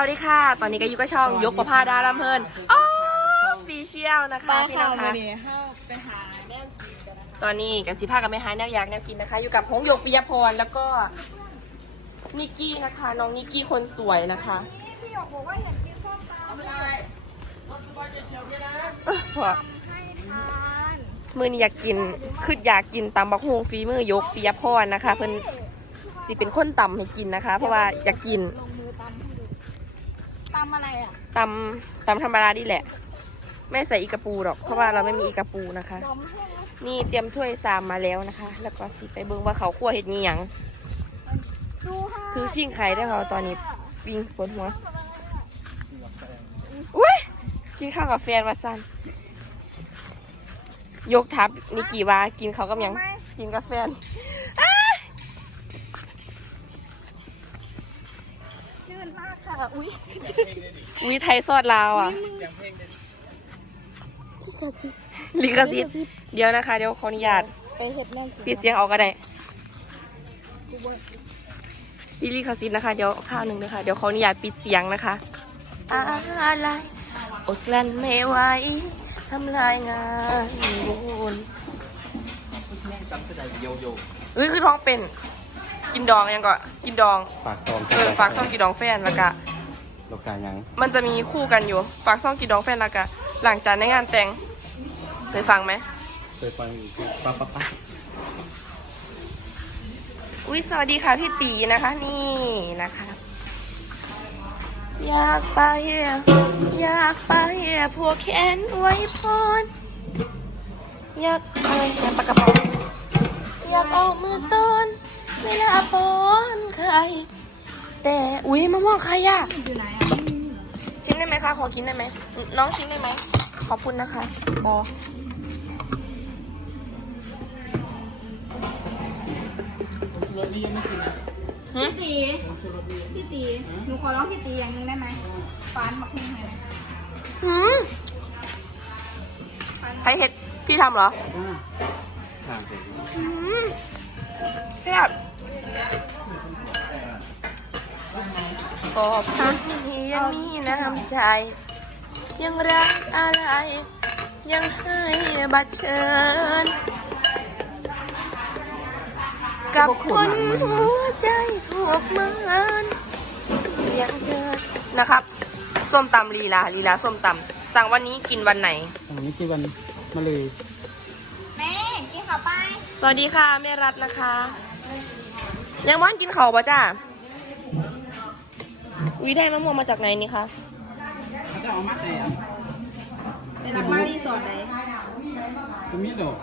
วัสดีค่ะ ตอนนี้ก็อยู่กับช่องยกประพาดาลำเพลินอ๋อฟีเชียลนะคะป้าพี่ข่านะวคะมาเนี่ยห้าไปหาแม่กินกันนะคะตอนนี้กันสิพากับแม่ฮายแนวอยากแนวกินนะคะ อยู่กับหงหยกปิยพรแล้วก็นิกกี้นะคะ น้องนิกกี้คนสวยนะคะ พี่หยกบอกว่าอยากกินส้มตำให้ทานมือนี้อยากกินคืออยากกินตำบักฮวงฝีมือยกปิยพรนะคะ เพิ่นสิเป็นคนตำให้กินนะคะ เพราะว่าอยากกิน ลงมือตำให้ดู ตำอะไรอะตำตำธรรมดานี่แหละ ไม่ใส่อีกระปูหรอก เพราะว่าเราไม่มีอีกระปูนะคะดมให้นะนี่เตรียมถ้วยซามมาแล้วนะคะ แล้วก็สิไปเบิ่งว่าเขาคั่วเห็ดนี่ยังดูค่ะคือชิงไข่ได้เขาตอนนี้วิ่งปวดหัวอุ้ยกินข้าวกับแฟนมาสันยกทับนิกกี่ว่ากินเขาวกับหยังกินกับแฟน วิไทยซอดลาวอะลิขสิทธิ์เดี๋ยวนะคะ เดี๋ยวขออนุญาตไปเห็ดแม่กินปิดเสียงออกก็ได้กูเบิร์พี่ลิขสิทธิ์นะคะ เดี๋ยวข้าวหนึ่งนะคะเดี๋ยวขออนุญาตปิดเสียงนะคะ อะไรอดกลั้นไม่ไหวทำลายงานบุญเฮ้ยคือท้องเป็น กินดองยังก่อนกินดอง ปากตองเออฝากซ่องกินดองแฟนแล้วก็โลกายังมันจะมีคู่กันอยู่ฝากซ่องกินดองแฟนแล้วก็หลังจากในงานแต่งเคยฟังไหมเคยฟังปั๊บปั๊บปั๊บอุ้ยสวัสดีค่ะพี่ตีนะคะนี่นะคะอยากไปอยากไปพวกแขนไว้พรอยากไปอยากปากกระเป๋าอยากเอามือซ่อนเวลาป้อนใคร แต่อุ้ยมะม่วงใครอะอยู่ไหนอะชิมได้ไหมคะ ขอกินได้ไหม น้องชิมได้ไหม ขอบคุณนะคะบอหืมพี่ตีพี่ตีหนูขอร้องพี่ตีอย่างหนึงได้ไหมฟานมาเพลงให้หน่อยหืมใครเห็ดพี่ทำเหรอทางเสร็จอืมแซ่บ ขอบคุณที่ยังมีน้ำใจ ยังรักอะไร ยังให้บัตรเชิญ กับคนหัวใจถูกมันยังเจอนะครับ ส้มตำลีลาลีลาส้มตำสั่งวันนี้กินวันไหนตรงนี้ที่วันมาเลยแม่กินข้าวไป สวัสดีค่ะแม่รัตนะคะ ยังว่านกินเขาวปะจ้า วิได้มะม่วงมาจากไหนนี่คะเขาจะเอามัดไหนอะไปรักมารีสอร์ทไหนก็มีดอก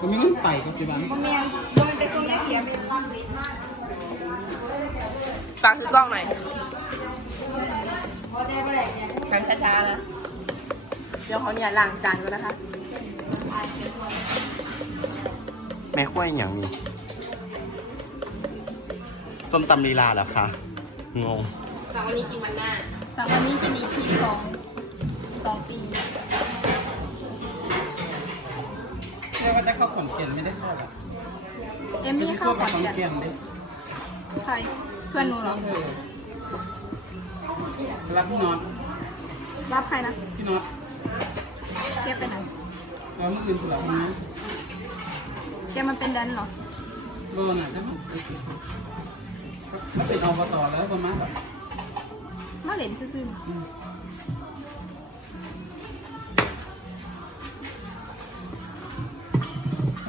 ก็มีเงินไปก็สิบันโมเมียนโมเมนไปส่งแม่เขียวไปรับรีฝากถือกล้องหน่อยกันช้าๆนะ เดี๋ยวเขาเนี่ยล้างจานก่อนนะคะ แม่ขั้วอย่างนี้ส้มตำลีลาเหรอคะ งง สั่งวันนี้กินวันหน้าสั่งวันนี้เป็น EP สองสองปีเรียกว่าจะเข้าขอนแก่นไม่ได้เข้าหรอเอมมี่เข้าขอนแก่นแก่นเลยใครเพื่อนหนูเหรอรับพี่น็อตรับใครนะพี่น็อตแกไปไหนแล้วเมื่อคืนสุดละคนนี้แกมันเป็นแดนเหรอโดนอะจะผมก็เป็นอบตแล้วประมาณแบบ มาเหรนซื่อ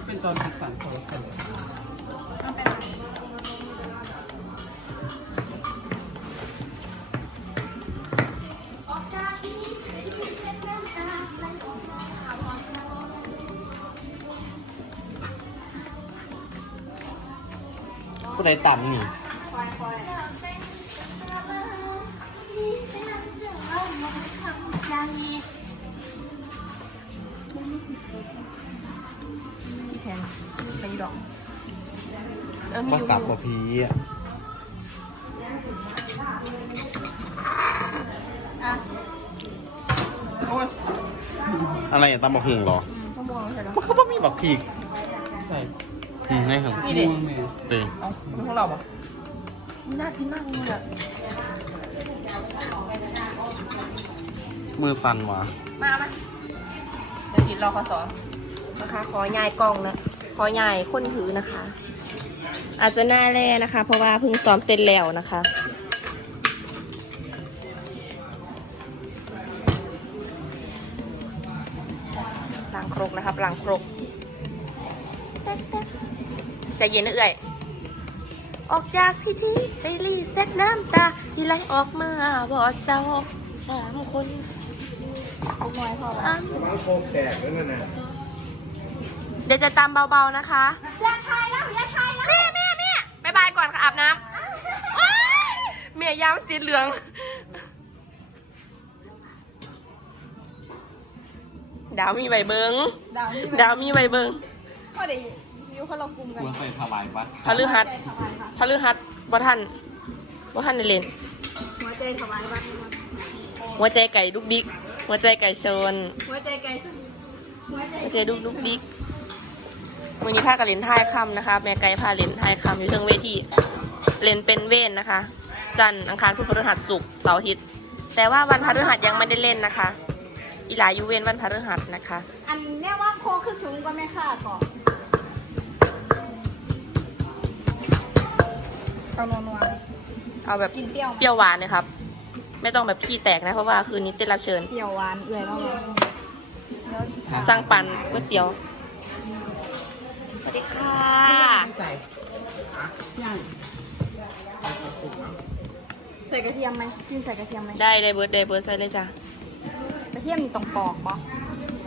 เป็นตอนศึกษาโซเชียลๆมันเป็นผู้ใดต่ำนี่ แทนไปดอกเออมีว่าอยู่สับบ่พีอะอะโอ้ยอะไรอะตำบักหุ่งเหรอมะม่วงใช่หรอมันก็ต้องมีบักพีกใส่อืมให้ครับนี่ดิเต็มเอาเป็นของเราปะน่ากินมากเลยอะมือสั่นวะมามาเดี๋ยวติด รอคอสอนะคะ ขอยายกล้องนะ ขอยายคนถือนะคะ อาจจะหน้าแร่นะคะ เพราะว่าเพิ่งซ้อมเต้นแล้วนะคะล้างครกนะครับล้างครกจะเย็นนะเอื่อย ออกจากพิธีไปรีเซ็ตน้ำตาที่ไหลออกมาบอดเศร้าสามคน เอาหน่อยพออ้ำมันโคมแตกแล้วนะเดี๋ยวจะตามเบาๆนะคะ อย่าทายแล้วอย่าทายแล้วแม่แม่แม่บายบายก่อนค่ะอาบน้ำว้ายเมียยามสีเหลือง ดาวมีใบเบิง ดาวนี่ดาวมีใบเบิงพอดีอยู่คนละกลุ่มกันควรใส่ถวายปะพฤหัสหัวใจถวายค่ะพฤหัสบ่ทันบ่ทันได้เล่นหัวใจถวายวัดนี่หมดหัวใจไก่ดุกดิก หัวใจไก่ชน หัวใจไกลสุดหัวใจหัวใจดุกดุกดิกวันนี้พากับเล่นท้ายค่ำนะคะ แม่ไก่พาเล่นท้ายค่ำอยู่เทิงเวทีเล่นเป็นเว้นนะคะ จันทร์อังคารพุธพฤหัสศุกร์เสาร์อาทิตย์ แต่ว่าวันพฤหัสยังไม่ได้เล่นนะคะ อีหลาอยู่เว้นวันพฤหัสนะคะ อันเนี้ยว่าโคขึ้นสูงกว่าแม่ค่าก่อนเอานัวเอาแบบๆกินเปรี้ยวไหมเปรี้ยวหวานเลยครับ ไม่ต้องแบบขี้แตกนะ เพราะว่าคืนนี้เต้นรับเชิญเปรี้ยวหวานเอื่อยแล้วเหรอเดี๋ยวสั่งปั่นก๋วยเตี๋ยว สวัสดีค่ะใส่ย่างใส่กระเทียมไหมกินใส่กระเทียมไหมได้ได้เบิร์ดได้เบิร์ดใส่เลยจ้ะกระเทียมนี่ต้องปอกปะ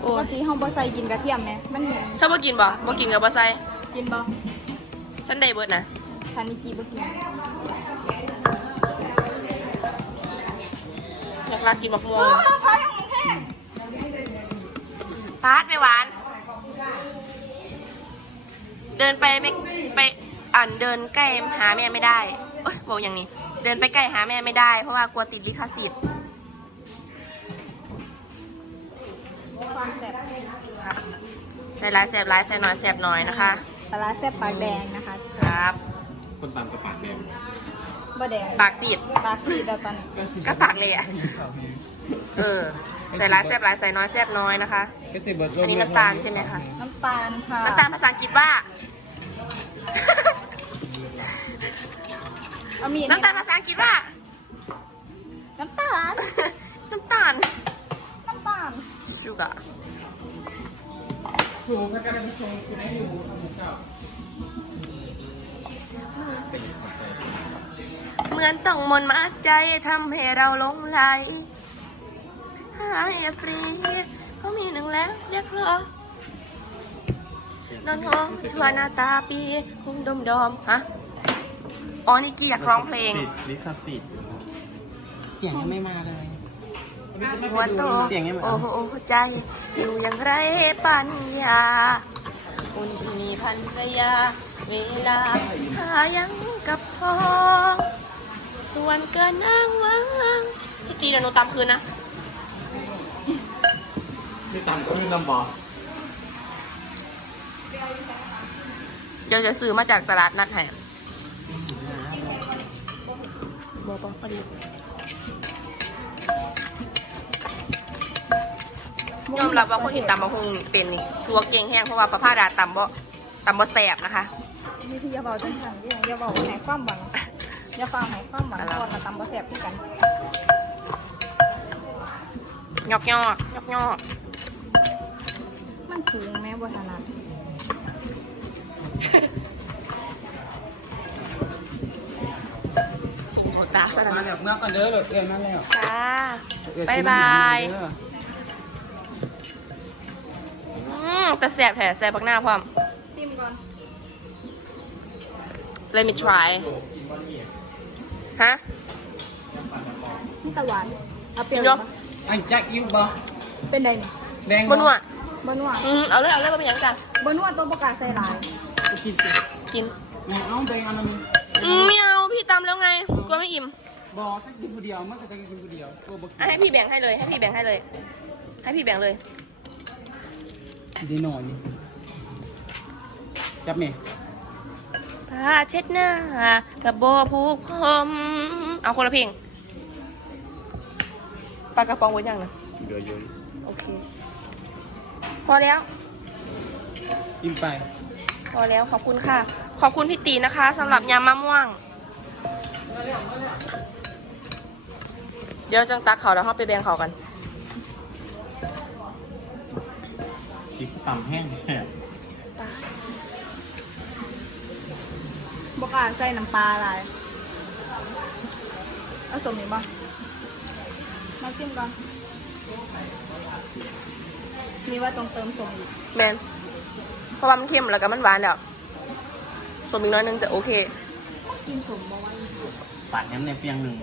โอ้ปกติห้องบอใส่กินกระเทียมไหมมันเหม็นถ้าบ่กินบ่บ่กินกับบ่ใส่กินบ่ฉันได้เบิร์ดนะทานิกีบ่กิน อยากรักกินมะม่วงพอยังแท้พาร์ทไม่หวาน เดินไปไม่ไปอ่านเดินใกล้หาแม่ไม่ได้โอ๊ยบอกอย่างนี้ เดินไปใกล้หาแม่ไม่ได้ เพราะว่ากลัวติดลิขสิทธิ์ความแซ่บใส่ร้ายแสบร้ายใส่น้อยแสบน้อยนะคะปลาร้าแซ่บปากแดงนะคะ ครับ คนตามกระปากแดง บ่แดงปากสีดปากสีดแล้วตอนนี้ก็ปากเลยอะเออใส่ร้ายแสบร้ายใส่น้อยแสบน้อยนะคะก็สิเบิร์ดอันนี้น้ำตาลใช่ไหมคะน้ำตาลค่ะน้ำตาลภาษาอังกฤษว่าเอามีดน้ำตาลภาษาอังกฤษว่า น้ำตาล น้ำตาล น้ำตาลชูกาถูกกันกันผู้ชมคุณได้อยู่ทำเจ้า เหมือนต้องมนต์มาใจทำให้เราหลงไหลหายฟรีเพราะมีหนึ่งแล้วเรียกรอนอนงองชวนหน้าตาปีคงดมดอมฮะอ๋อนี่กี้อยากร้องเพลงติดลิขสิทธิ์เสียงยังไม่มาเลย หัวโตเสียงยังไงโอ้โหใจ อยู่อย่างไรปัญญาคุณที่มีพันรยาเวลาหา ยังกับทองส่วนเกินอ้างว้างพี่ตีเดี๋ยวหนูตามคืนนะนี่ตามขึ้นลำบากเดี๋ยวจะซื้อมาจากตลาดนัดแห่บอบอพอดียอมรับว่าคนที่ตำมะฮุงเป็นนี่ตัวเก่งแห้งเพราะว่าประภาดาตำบ่ตำบ่แสบนะคะ นี่ที่อย่าบอกจังหันที่อย่าบอกว่าไหนความหวังอย่าฟังไหนความหวังก่อนมาตำบ่แซ่บที่กันยอกยอกยอกยอกมันสูงแม่บ่ถนัดโอ้ตาสนะมาจากเมื่อก่อนเด้อเลยเอื้อนนั่นแล้วค่ะบายบายอืมแต่แสบแผลแสบบักหน้าพร้อม Let me try ฮะนี่ตะหวานเอาเปรี้ยวกินเนอะปะไอ้แจ็คยูบ่เป็นไดนี่แดงบนวดบนัวอืมเอาเลยเอาเลยมาเป็นหยังจ้ะบนัวตัวประกาศใส่หลายกินสิกินไม่เอาแดงอันนั้นอืมไม่เอาพี่ตำแล้วไงกลัวไม่อิ่มบ่ถ้ากินคนเดียวมันก็จะกินคนเดียวตัวบ่กิอะให้พี่แบ่งให้เลย ให้พี่แบ่งให้เลย ให้พี่แบ่งเลยนดีหน่อยจับเมย์ ผ้าเช็ดหน้ากับโบผูกผมเอาคนละเพลงปลากระป๋องไว้ยังนะเหลือเยอะโอเค พอแล้ว กินไป พอแล้วขอบคุณค่ะ ขอบคุณพี่ตีนะคะสำหรับยำมะม่วง เดี๋ยวจังตักเขาแล้วเขาไปแบ่งเขากันพริกต่ำแห้ง บกล้าใส่น้ำปลาอะไรเอาสมนี่บ้างมาชิมก่อนมีว่าต้องเติมสมอีกแมนเพราะว่ามันเค็มแล้วก็มันหวานแล้วส่วนอีกน้อยหนึงจะโอเค กินสมบ่ว่าอีกปาดแหนมในเปียงหนึ่ง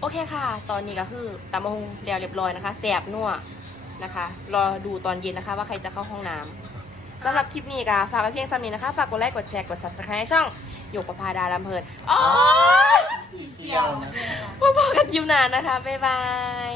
โอเคค่ะ ตอนนี้ก็คือตำมะฮงเรียวเรียบร้อยนะคะแสบนัวนะคะ รอดูตอนเย็นนะคะ ว่าใครจะเข้าห้องน้ำสำหรับคลิปนี้ก็ฝากไว้เพียงซ้ำนี้นะคะ ฝากกดไลค์กดแชร์กด subscribe ให้ช่องหยกประพาดาลำเพลินอ๋อเที่ยวนะพบกันยิมนานนะคะ บ๊ายบาย